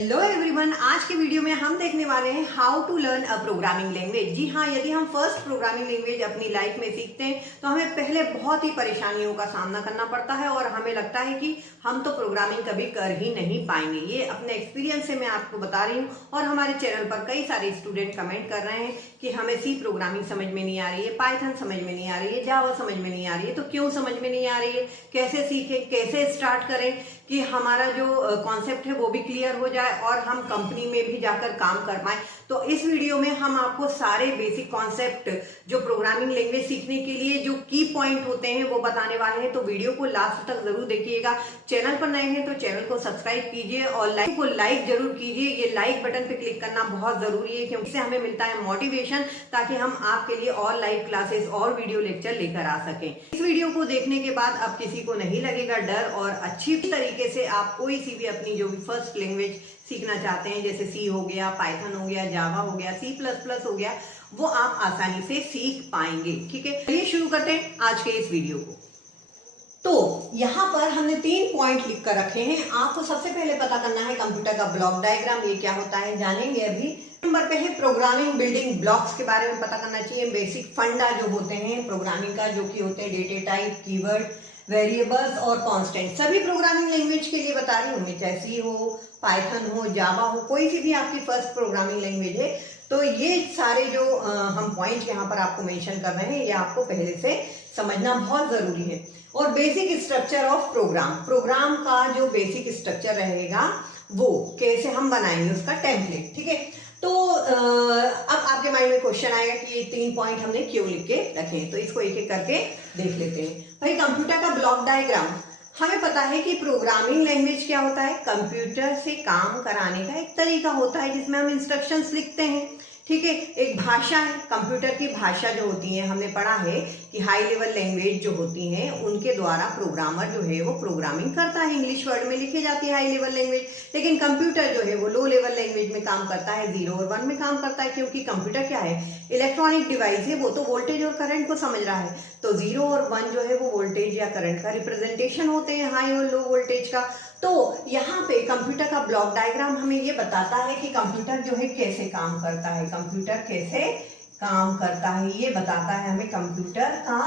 Hello everyone, आज के video में हम देखने वाले हैं how to learn a programming language. जी हाँ, यदि हम फर्स्ट प्रोग्रामिंग लैंग्वेज अपनी लाइफ में सीखते हैं तो हमें पहले बहुत ही परेशानियों का सामना करना पड़ता है और हमें लगता है कि हम तो प्रोग्रामिंग कभी कर ही नहीं पाएंगे। ये अपने एक्सपीरियंस से मैं आपको बता रही हूँ और हमारे चैनल पर कई सारे स्टूडेंट कमेंट कर रहे हैं कि हमें सी प्रोग्रामिंग समझ में नहीं आ रही है, पाइथन समझ में नहीं आ रही है, जावा समझ में नहीं आ रही है। तो क्यों समझ में नहीं आ रही है, कैसे सीखें, कैसे स्टार्ट करें कि हमारा जो कॉन्सेप्ट है वो भी क्लियर हो जाए और हम कंपनी में भी जाकर काम कर पाए। तो इस वीडियो में हम आपको सारे बेसिक कॉन्सेप्ट जो प्रोग्रामिंग लैंग्वेज सीखने के लिए जो की पॉइंट होते हैं वो बताने वाले हैं। तो वीडियो को लास्ट तक जरूर देखिएगा। चैनल पर नए हैं तो चैनल को सब्सक्राइब कीजिए और लाइक जरूर कीजिए। ये लाइक बटन पे क्लिक करना बहुत जरूरी है क्योंकि इससे हमें मिलता है मोटिवेशन, ताकि हम आपके लिए और लाइव क्लासेस और वीडियो लेक्चर लेकर आ सकें। इस वीडियो को देखने के बाद अब किसी को नहीं लगेगा डर और अच्छी तरीके से आप कोई सी भी अपनी जो भी फर्स्ट लैंग्वेज सीखना चाहते हैं, जैसे सी हो गया, पाइथन हो गया, जावा हो गया, C++ हो गया, वो आप आसानी से सीख पाएंगे। ठीक है, चलिए शुरू करते हैं आज के इस वीडियो को। तो यहाँ पर हमने 3 पॉइंट लिख कर रखे हैं। आपको सबसे पहले पता करना है कंप्यूटर का ब्लॉक डायग्राम, ये क्या होता है जानेंगे अभी। नंबर पे है प्रोग्रामिंग बिल्डिंग ब्लॉक्स के बारे में पता करना चाहिए। बेसिक फंडा जो होते हैं प्रोग्रामिंग का, जो कि होते हैं डेटा टाइप, कीवर्ड, वेरिएबल्स और कांस्टेंट। सभी प्रोग्रामिंग लैंग्वेज के लिए बता रही हूँ, चाहे सी हो, पाइथन हो, जावा हो, कोई सी भी आपकी फर्स्ट प्रोग्रामिंग लैंग्वेज है। तो ये सारे जो हम पॉइंट यहाँ पर आपको मेंशन कर रहे हैं, ये आपको पहले से समझना बहुत जरूरी है। और बेसिक स्ट्रक्चर ऑफ प्रोग्राम का जो बेसिक स्ट्रक्चर रहेगा वो कैसे हम बनाएंगे, उसका टेम्पलेट। ठीक है, तो अब आपके माइंड में क्वेश्चन आएगा कि ये 3 पॉइंट हमने क्यों लिख के रखे हैं। तो इसको एक एक करके देख लेते हैं। भाई, कंप्यूटर का ब्लॉक डायग्राम, हमें पता है कि प्रोग्रामिंग लैंग्वेज क्या होता है, कंप्यूटर से काम कराने का एक तरीका होता है जिसमें हम इंस्ट्रक्शंस लिखते हैं। ठीक है, एक भाषा है, कंप्यूटर की भाषा जो होती है, हमने पढ़ा है कि हाई लेवल लैंग्वेज जो होती हैं उनके द्वारा प्रोग्रामर जो है वो प्रोग्रामिंग करता है। इंग्लिश वर्ड में लिखी जाती है हाई लेवल लैंग्वेज, लेकिन कंप्यूटर जो है वो लो लेवल लैंग्वेज में काम करता है, 0 और 1 में काम करता है। क्योंकि कंप्यूटर क्या है, इलेक्ट्रॉनिक डिवाइस है, वो तो वोल्टेज और करंट को समझ रहा है। तो 0 और 1 जो है वो वोल्टेज या करंट का रिप्रेजेंटेशन होते हैं, हाई और लो वोल्टेज का। तो यहाँ पे कंप्यूटर का ब्लॉक डायग्राम हमें ये बताता है कि कंप्यूटर जो है कैसे काम करता है, कंप्यूटर कैसे काम करता है, ये बताता है हमें कंप्यूटर का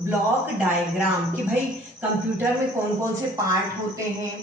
ब्लॉक डायग्राम। कि भाई कंप्यूटर में कौन कौन से पार्ट होते हैं,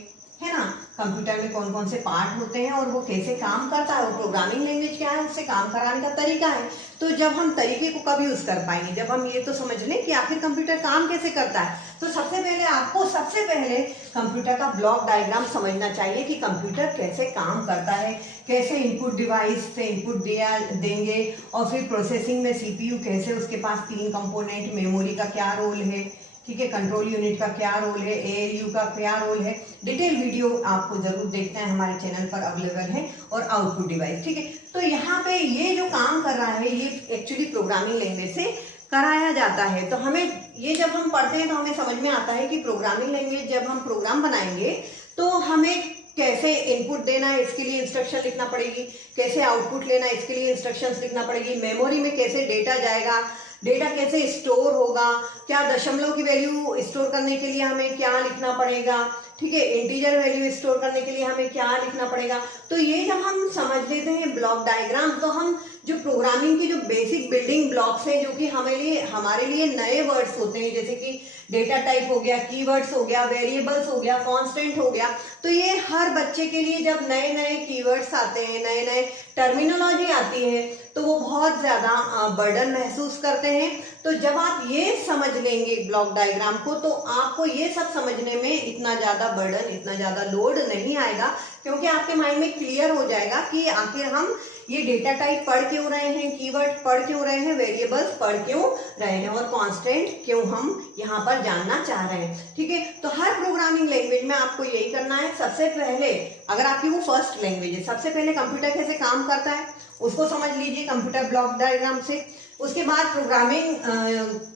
है ना, कंप्यूटर में कौन कौन से पार्ट होते हैं और वो कैसे काम करता है। और प्रोग्रामिंग लैंग्वेज क्या है, उससे काम कराने का तरीका है। तो जब हम तरीके को कब यूज कर पाएंगे, जब हम ये तो समझ लें कि आखिर कंप्यूटर काम कैसे करता है। तो सबसे पहले कंप्यूटर का ब्लॉक डायग्राम समझना चाहिए कि कंप्यूटर कैसे काम करता है, कैसे इनपुट डिवाइस से इनपुट दिया देंगे, और फिर प्रोसेसिंग में सीपीयू कैसे, उसके पास 3 कंपोनेंट, मेमोरी का क्या रोल है, ठीक है, कंट्रोल यूनिट का क्या रोल है, एएलयू का क्या रोल है। डिटेल वीडियो आपको जरूर देखना है, हमारे चैनल पर अवेलेबल है। और आउटपुट डिवाइस, ठीक है। तो यहाँ पे ये जो काम कर रहा है ये एक्चुअली प्रोग्रामिंग लैंग्वेज से कराया जाता है। तो हमें ये जब हम पढ़ते हैं तो हमें समझ में आता है कि प्रोग्रामिंग लैंग्वेज जब हम प्रोग्राम बनाएंगे तो हमें कैसे इनपुट देना है, इसके लिए इंस्ट्रक्शन लिखना पड़ेगी, कैसे आउटपुट लेना है, इसके लिए इंस्ट्रक्शंस लिखना पड़ेगी, मेमोरी में कैसे डेटा जाएगा, डेटा कैसे स्टोर होगा, क्या दशमलव की वैल्यू स्टोर करने के लिए हमें क्या लिखना पड़ेगा, ठीक है, इंटीजर वैल्यू स्टोर करने के लिए हमें क्या लिखना पड़ेगा। तो ये जब हम समझ लेते हैं ब्लॉक डायग्राम, तो हम जो प्रोग्रामिंग की जो बेसिक बिल्डिंग ब्लॉक्स हैं, जो कि हमारे लिए नए वर्ड्स होते हैं, जैसे कि डेटा टाइप हो गया, कीवर्ड्स हो गया, वेरिएबल्स हो गया, कांस्टेंट हो गया। तो ये हर बच्चे के लिए जब नए नए कीवर्ड्स आते हैं, नए नए टर्मिनोलॉजी आती है, तो वो बहुत ज्यादा बर्डन महसूस करते हैं। तो जब आप ये समझ लेंगे ब्लॉक डायग्राम को, तो आपको ये सब समझने में इतना ज्यादा बर्डन, इतना ज्यादा लोड नहीं आएगा, क्योंकि आपके माइंड में क्लियर हो जाएगा कि आखिर हम ये डेटा टाइप पढ़ क्यों रहे हैं, कीवर्ड पढ़ क्यों रहे हैं, वेरिएबल्स पढ़ क्यों रहे हैं, और कांस्टेंट क्यों हम यहाँ पर जानना चाह रहे हैं। ठीक है, तो हर प्रोग्रामिंग लैंग्वेज में आपको यही करना है। सबसे पहले, अगर आपकी वो फर्स्ट लैंग्वेज है, सबसे पहले कंप्यूटर कैसे काम करता है उसको समझ लीजिए कंप्यूटर ब्लॉक डायग्राम से। उसके बाद प्रोग्रामिंग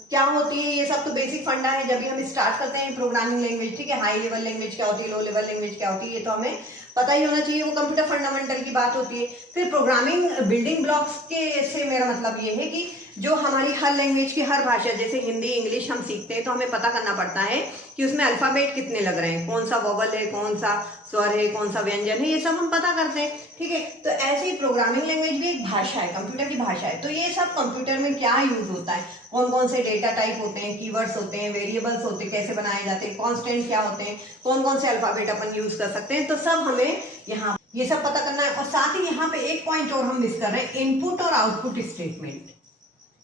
क्या होती है, ये सब तो बेसिक फंडा है जब भी हम स्टार्ट करते हैं प्रोग्रामिंग लैंग्वेज। ठीक है, हाई लेवल लैंग्वेज क्या होती है, लो लेवल लैंग्वेज क्या होती है, ये तो हमें पता ही होना चाहिए, वो कंप्यूटर फंडामेंटल की बात होती है। फिर प्रोग्रामिंग बिल्डिंग ब्लॉक्स के से मेरा मतलब ये है कि जो हमारी हर लैंग्वेज की हर भाषा, जैसे हिंदी इंग्लिश हम सीखते हैं तो हमें पता करना पड़ता है कि उसमें अल्फाबेट कितने लग रहे हैं, कौन सा वोवल है, कौन सा स्वर है, कौन सा व्यंजन है, ये सब हम पता करते हैं। ठीक है, तो ऐसे ही प्रोग्रामिंग लैंग्वेज भी एक भाषा है, कंप्यूटर की भाषा है। तो ये सब कंप्यूटर में क्या यूज होता है, कौन कौन से डेटा टाइप होते हैं, कीवर्ड्स होते हैं, वेरिएबल्स होते हैं, कैसे बनाए जाते हैं, कॉन्स्टेंट क्या होते हैं, कौन कौन से अल्फाबेट अपन यूज कर सकते हैं, तो सब हमें यहाँ ये सब पता करना है। और साथ ही यहाँ पे एक पॉइंट और हम मिस कर रहे हैं, इनपुट और output statement.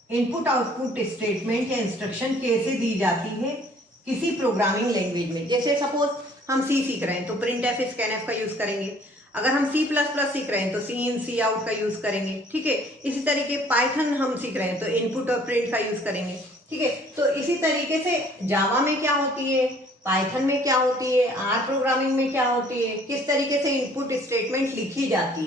Input output statement या इंस्ट्रक्शन कैसे दी जाती है किसी प्रोग्रामिंग लैंग्वेज में। जैसे सपोज हम सी सीख रहे हैं तो प्रिंट एफ स्कैनएफ का यूज करेंगे। अगर हम सी प्लस प्लस सीख रहे हैं तो सी इन सी आउट का यूज करेंगे। ठीक है, इसी तरीके पाइथन हम सीख रहे हैं तो इनपुट और प्रिंट का यूज करेंगे। ठीक है, तो इसी तरीके से जावा में क्या होती है, पाइथन में क्या होती है, आर प्रोग्रामिंग में क्या होती है, किस तरीके से इनपुट स्टेटमेंट लिखी जाती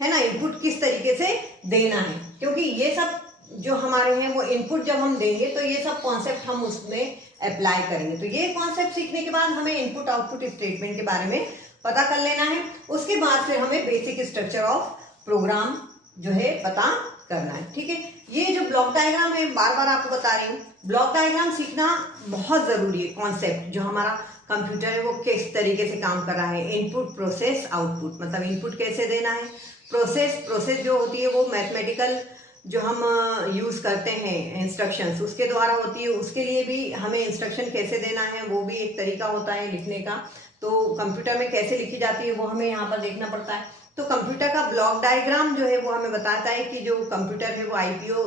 है ना, इनपुट किस तरीके से देना है। क्योंकि ये सब जो हमारे हैं वो इनपुट जब हम देंगे तो ये सब कॉन्सेप्ट हम उसमें अप्लाई करेंगे। तो ये कॉन्सेप्ट सीखने के बाद हमें इनपुट आउटपुट स्टेटमेंट के बारे में पता कर लेना है। उसके बाद फिर हमें बेसिक स्ट्रक्चर ऑफ प्रोग्राम जो है पता करना है। ठीक है, ये जो ब्लॉक डायग्राम है, बार बार आपको बता रही हूँ, ब्लॉक डायग्राम सीखना बहुत जरूरी है। कॉन्सेप्ट जो हमारा कंप्यूटर है वो किस तरीके से काम कर रहा है, इनपुट प्रोसेस आउटपुट, मतलब इनपुट कैसे देना है, प्रोसेस जो होती है वो मैथमेटिकल जो हम यूज करते हैं इंस्ट्रक्शंस उसके द्वारा होती है, उसके लिए भी हमें इंस्ट्रक्शन कैसे देना है वो भी एक तरीका होता है लिखने का। तो कंप्यूटर में कैसे लिखी जाती है वो हमें यहाँ पर देखना पड़ता है। तो कंप्यूटर का ब्लॉक डायग्राम जो है वो हमें बताता है कि जो कंप्यूटर है वो आईपीओ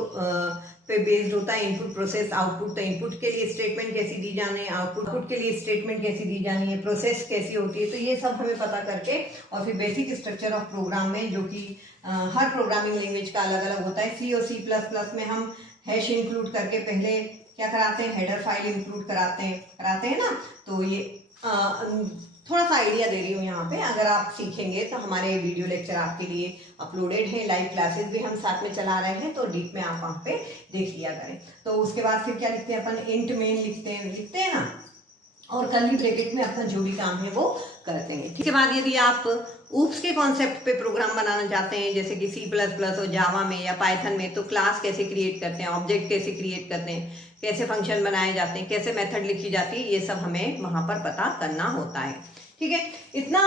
पे बेस्ड होता है, इनपुट प्रोसेस आउटपुट। तो इनपुट के लिए स्टेटमेंट कैसी दी जानी है, आउटपुट के लिए स्टेटमेंट कैसी दी जानी है, प्रोसेस कैसी होती है, तो ये सब हमें पता करके और फिर बेसिक स्ट्रक्चर ऑफ प्रोग्राम में जो कि हर प्रोग्रामिंग लैंग्वेज का अलग अलग होता है। सी और सी प्लस प्लस में हम हैश इंक्लूड करके पहले क्या कराते हैं, हेडर फाइल इंक्लूड कराते हैं ना। तो ये थोड़ा सा आइडिया दे रही हूँ यहाँ पे, अगर आप सीखेंगे तो हमारे वीडियो लेक्चर आपके लिए अपलोडेड है, लाइव क्लासेस भी हम साथ में चला रहे हैं, तो डीप में आप वहाँ पे देख लिया करें। तो उसके बाद फिर क्या लिखते हैं अपन, इंट मेन लिखते हैं ना, और कर्ली ब्रैकेट में अपना जो भी काम है वो करते हैं। इसके बाद यदि आप ऊप्स के कॉन्सेप्ट पे प्रोग्राम बनाना चाहते हैं, जैसे कि सी प्लस प्लस और जावा में या पाइथन में, तो क्लास कैसे क्रिएट करते हैं, ऑब्जेक्ट कैसे क्रिएट करते हैं, कैसे फंक्शन बनाए जाते हैं, कैसे मेथड लिखी जाती है, ये सब हमें वहां पर पता करना होता है। ठीक है, इतना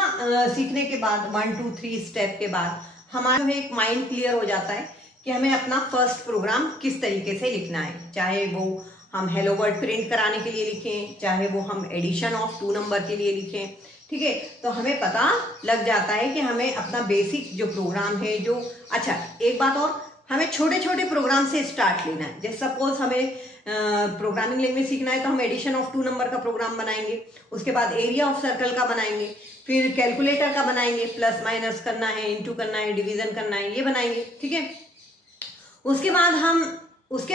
सीखने के बाद 1 2 3 स्टेप के बाद हमारा एक माइंड क्लियर हो जाता है कि हमें अपना फर्स्ट प्रोग्राम किस तरीके से लिखना है। चाहे वो हम हेलो वर्ड प्रिंट कराने के लिए लिखें, चाहे वो हम एडिशन ऑफ 2 नंबर के लिए लिखें। ठीक है, तो हमें पता लग जाता है कि हमें अपना बेसिक जो प्रोग्राम है जो, अच्छा एक बात और, हमें छोटे छोटे प्रोग्राम से स्टार्ट लेना है। जैसे सपोज हमें प्रोग्रामिंग लैंग्वेज सीखना है तो हम एडिशन ऑफ 2 नंबर का प्रोग्राम बनाएंगे, उसके बाद एरिया ऑफ सर्कल का बनाएंगे, फिर कैलकुलेटर का बनाएंगे, प्लस माइनस करना है, इनटू करना है, डिवीजन करना है, ये बनाएंगे। ठीक है, उसके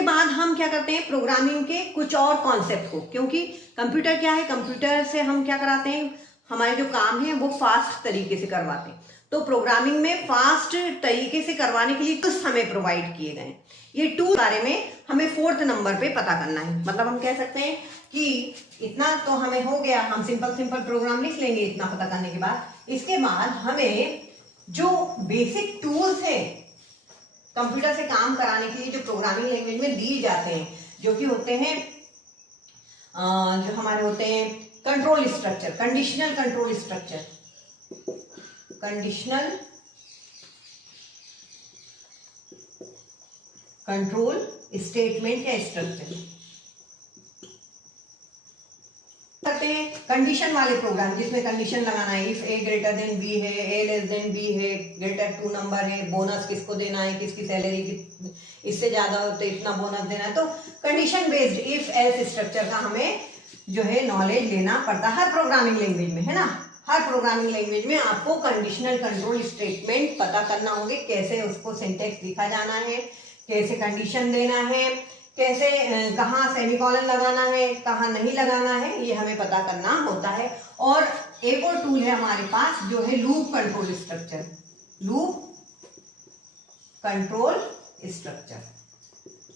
बाद हम क्या करते हैं, प्रोग्रामिंग के कुछ और कॉन्सेप्ट को, क्योंकि कंप्यूटर क्या है, कंप्यूटर से हम क्या कराते हैं, हमारे जो काम है वो फास्ट तरीके से करवाते हैं। तो प्रोग्रामिंग में फास्ट तरीके से करवाने के लिए टूल्स हमें प्रोवाइड किए गए। ये टूल बारे में हमें 4th नंबर पे पता करना है। मतलब हम कह सकते हैं कि इतना तो हमें हो गया, हम सिंपल प्रोग्राम लिख लेंगे इतना पता करने के बाद। इसके बाद हमें जो बेसिक टूल्स है कंप्यूटर से काम कराने के लिए जो प्रोग्रामिंग लैंग्वेज में दिए जाते हैं, जो कि होते हैं जो हमारे होते हैं control structure, conditional control structure, conditional control statement या स्ट्रक्चर करते हैं। कंडीशन वाले प्रोग्राम जिसमें कंडीशन लगाना है, if A greater than B है, ए लेस देन बी है, ग्रेटर 2 नंबर है, बोनस किसको देना है, किसकी सैलरी इससे ज्यादा हो तो इतना बोनस देना है। तो condition based if else structure का हमें जो है नॉलेज लेना पड़ता है हर प्रोग्रामिंग लैंग्वेज में, है ना। हर प्रोग्रामिंग लैंग्वेज में आपको कंडीशनल कंट्रोल स्टेटमेंट पता करना होंगे, कैसे उसको सिंटेक्स लिखा जाना है, कैसे कंडीशन देना है, कैसे कहाँ सेमीकोलन लगाना है, कहाँ नहीं लगाना है, ये हमें पता करना होता है। और एक और टूल है हमारे पास जो है loop control structure, loop control structure,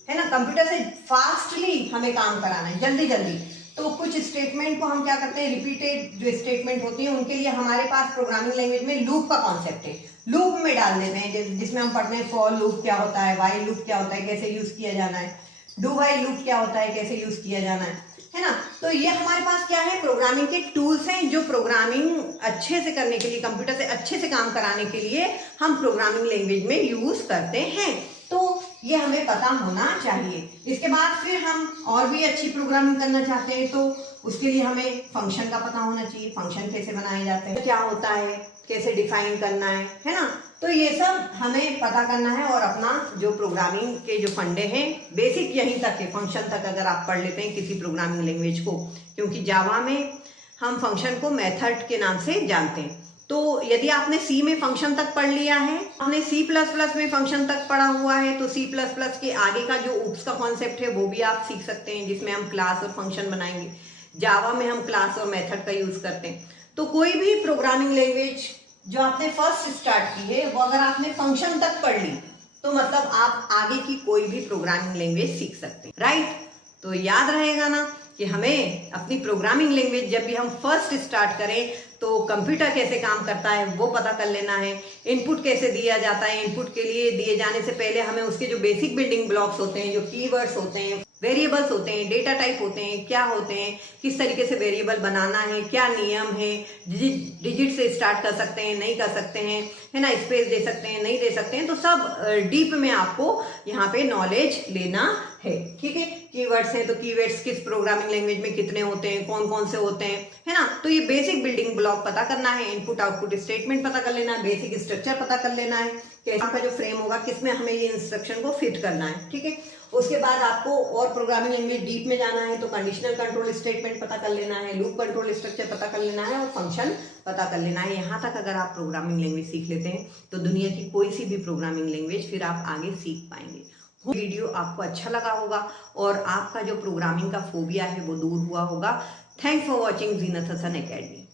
है ना। कंप्यूटर से फास्टली हमें काम कराना है, जल्दी जल्दी। तो कुछ स्टेटमेंट को हम क्या करते हैं, रिपीटेड जो स्टेटमेंट होती है उनके लिए हमारे पास प्रोग्रामिंग लैंग्वेज में लूप का कॉन्सेप्ट है। लूप में डाल देते हैं, जिसमें हम पढ़ते हैं फॉर लूप क्या होता है, व्हाइल लूप क्या होता है, कैसे यूज किया जाना है, डू व्हाइल लूप क्या होता है, कैसे यूज किया जाना है ना। तो ये हमारे पास क्या है, प्रोग्रामिंग के टूल्स हैं जो प्रोग्रामिंग अच्छे से करने के लिए, कंप्यूटर से अच्छे से काम कराने के लिए हम प्रोग्रामिंग लैंग्वेज में यूज करते हैं। तो ये हमें पता होना चाहिए। इसके बाद फिर हम और भी अच्छी प्रोग्रामिंग करना चाहते हैं तो उसके लिए हमें फंक्शन का पता होना चाहिए, फंक्शन कैसे बनाए जाते हैं, क्या होता है, कैसे डिफाइन करना है ना। तो ये सब हमें पता करना है और अपना जो प्रोग्रामिंग के जो फंडे हैं बेसिक यहीं तक है, फंक्शन तक अगर आप पढ़ लेते हैं किसी प्रोग्रामिंग लैंग्वेज को, क्योंकि जावा में हम फंक्शन को मेथड के नाम से जानते हैं। तो यदि आपने सी में फंक्शन तक पढ़ लिया है, आपने सी प्लस प्लस में फंक्शन तक पढ़ा हुआ है, तो सी प्लस प्लस के आगे का जो ऊप्स का कॉन्सेप्ट है वो भी आप सीख सकते हैं, जिसमें हम क्लास और फंक्शन बनाएंगे। जावा में हम क्लास और मेथड का यूज करते हैं। तो कोई भी प्रोग्रामिंग लैंग्वेज जो आपने फर्स्ट स्टार्ट की है वो अगर आपने फंक्शन तक पढ़ ली तो मतलब आप आगे की कोई भी प्रोग्रामिंग लैंग्वेज सीख सकते हैं, राइट। तो याद रहेगा ना कि हमें अपनी प्रोग्रामिंग लैंग्वेज जब भी हम फर्स्ट स्टार्ट करें तो कंप्यूटर कैसे काम करता है वो पता कर लेना है, इनपुट कैसे दिया जाता है, इनपुट के लिए दिए जाने से पहले हमें उसके जो बेसिक बिल्डिंग ब्लॉक्स होते हैं, जो कीवर्ड्स होते हैं, वेरिएबल्स होते हैं, डेटा टाइप होते हैं, क्या होते हैं, किस तरीके से वेरिएबल बनाना है, क्या नियम है, डिजिट से स्टार्ट कर सकते हैं, नहीं कर सकते हैं, है ना, स्पेस दे सकते हैं, नहीं दे सकते हैं, तो सब डीप में आपको यहाँ पे नॉलेज लेना है, ठीक है। कीवर्ड्स हैं तो कीवर्ड्स किस प्रोग्रामिंग लैंग्वेज में कितने होते हैं, कौन कौन से होते हैं, है ना। तो ये बेसिक बिल्डिंग ब्लॉक पता करना है, इनपुट आउटपुट स्टेटमेंट पता कर लेना है, बेसिक स्ट्रक्चर पता कर लेना है, कैसा का जो फ्रेम होगा किसमें हमें ये इंस्ट्रक्शन को फिट करना है, ठीक है। उसके बाद आपको और प्रोग्रामिंग लैंग्वेज डीप में जाना है तो कंडीशनल कंट्रोल स्टेटमेंट पता कर लेना है, लूप कंट्रोल स्ट्रक्चर पता कर लेना है और फंक्शन पता कर लेना है। यहाँ तक अगर आप प्रोग्रामिंग लैंग्वेज सीख लेते हैं तो दुनिया की कोई सी भी प्रोग्रामिंग लैंग्वेज फिर आप आगे सीख पाएंगे। वीडियो आपको अच्छा लगा होगा और आपका जो प्रोग्रामिंग का फोबिया है वो दूर हुआ होगा। Thanks for watching Zeenat Hasan academy.